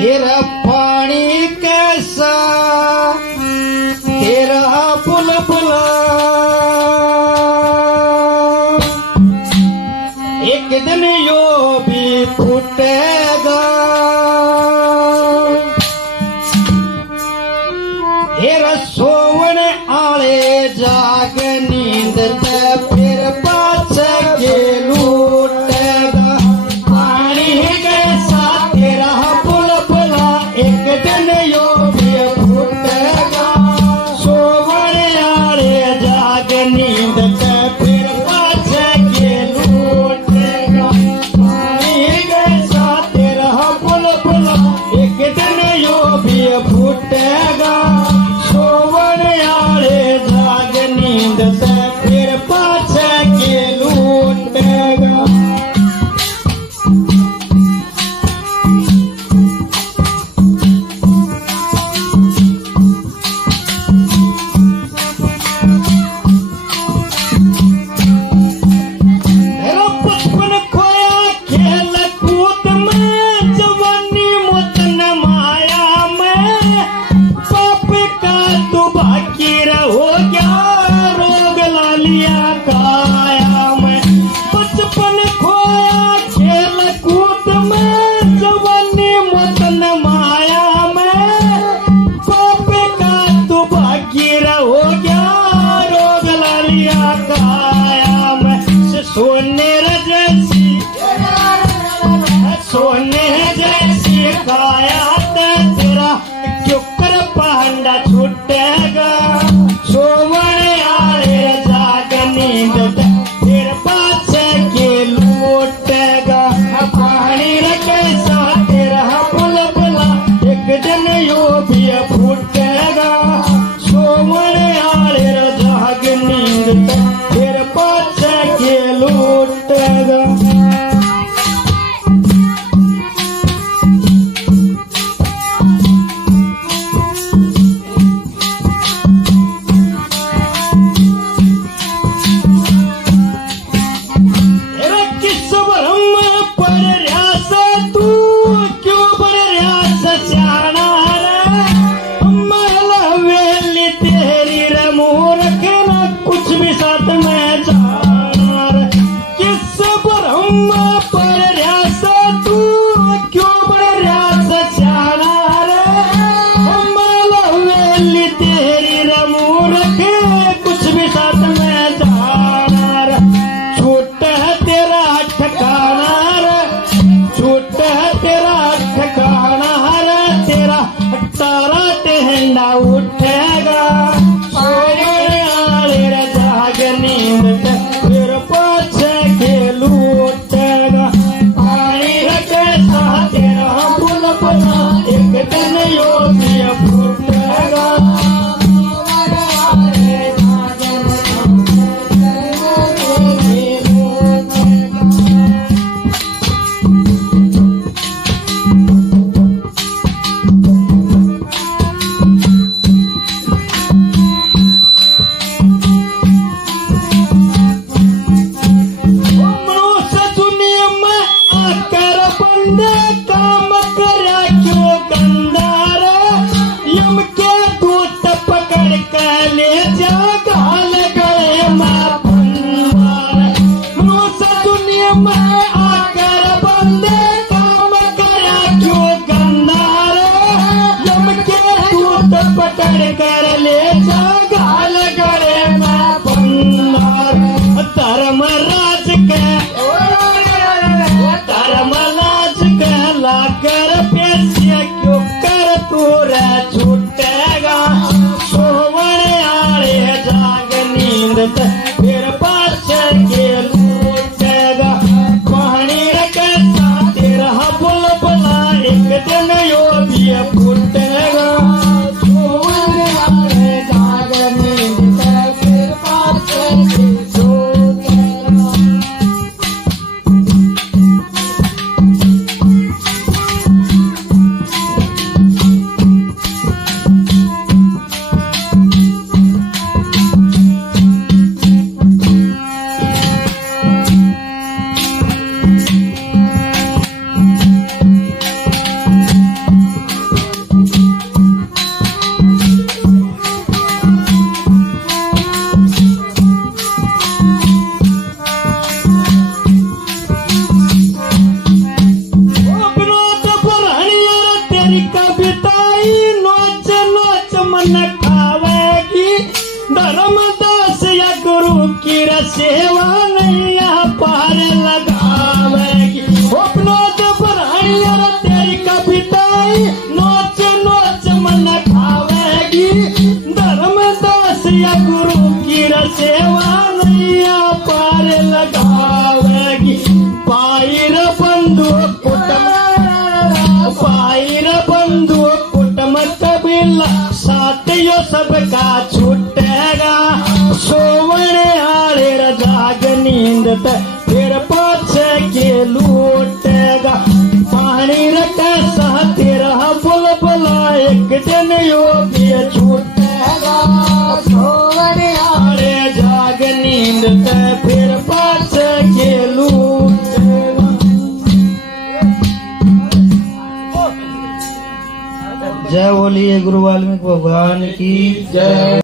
हेरा पानी कैसा तेरा पुल पुला एक दिन यो भी फूटेगा हेरा सोवन आले जाग नींद ते फिर पाछ के लूटेगा पानी कैसा तेरा पुल पुला एक दिन यो भी फूटेगा सोवन आले जाग नींद ते फिर पाछ के लूटेगा सेवा नैया पार लगावेगी अपनो तो परानी और तेरी कविताई नोच नोच मन खावेगी धर्मदास या गुरु की सेवा नैया पार लगावेगी पायर बंधु कुटुम कबीला साथ यो सबका छूटेगा सोवने आड़े जाग नींद फिर पाछे के लूटेगा पानी रखा सा तेरा बुलबुला एक दिन यो भी छूटेगा सोवने आड़े जाग नींद फिर पाछे के लूटेगा। जय बोलिए गुरु वाल्मीकि भगवान की जय।